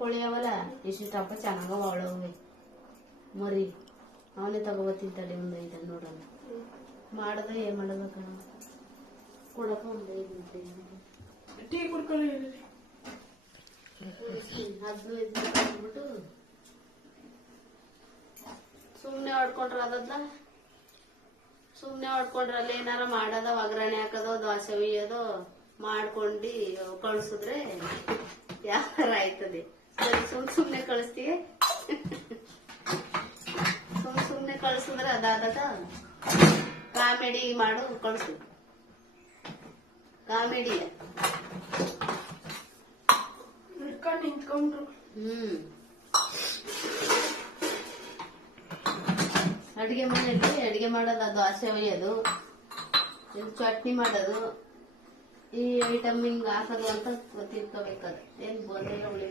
ಕೋಳಿ ಅವಲ್ಲ ಇಷ್ಟಿಷ್ಟಪ್ಪ ಚೆನ್ನಾಗವ ಅವಳವೆ ಮರಿ ಅವನೇ ತಗೋಬತ್ತೀನಿ ತಡಿ ಒಂದು ಐತೆ ನೋಡಲ್ಲ ಮಾಡದ ಏನ್ ಮಾಡಬೇಕ ಕೊಡಪ್ಪ ಒಂದು 5 ನಿಮಿಷ ಟೀ ಕುಡ್ಕೊಳ್ಳಿ 15 ನಿಮಿಷ ಸುಮ್ನೆ ಹೊಡ್ಕೊಂಡ್ರ ಅದಲ್ಲ ಸುಮ್ನೆ ಹೊಡ್ಕೊಂಡ್ರ ಅಲ್ಲಿ ಏನಾರ ಮಾಡೋದ ಒಗ್ಗರಣೆ ಹಾಕೋದು ದೋಸೆ ಹುಯ್ಯೋದು ಮಾಡ್ಕೊಂಡು ಕಳ್ಸಿದ್ರೆ ಯಾರ ಆಯ್ತದೆ ಸುಮ್ನೆ ಕಳಿಸ್ತೀಯ ಸುಮ್ನೆ ಕಳ್ಸಿದ್ರೆ ಅದಾದಾಗ ಕಾಮಿಡಿ ಮಾಡು ಕಳ್ಸು ಕಾಮಿಡಿ ನಿಂತ್ಕೊಂಡ್ರು ಅಡಿಗೆ ಮನೆಯಲ್ಲಿ ಅಡಿಗೆ ಮಾಡೋದು ದೋಸೆ ಒಯ್ಯೋದು ಚಟ್ನಿ ಮಾಡೋದು ಈ ಐಟಮ್ ಹಿಂಗ್ ಹಾಕೋದು ಅಂತ ತಿಳ್ಕೋಬೇಕದು ಏನ್ ಬಂದಿಲ್ಲ ಉಳಿ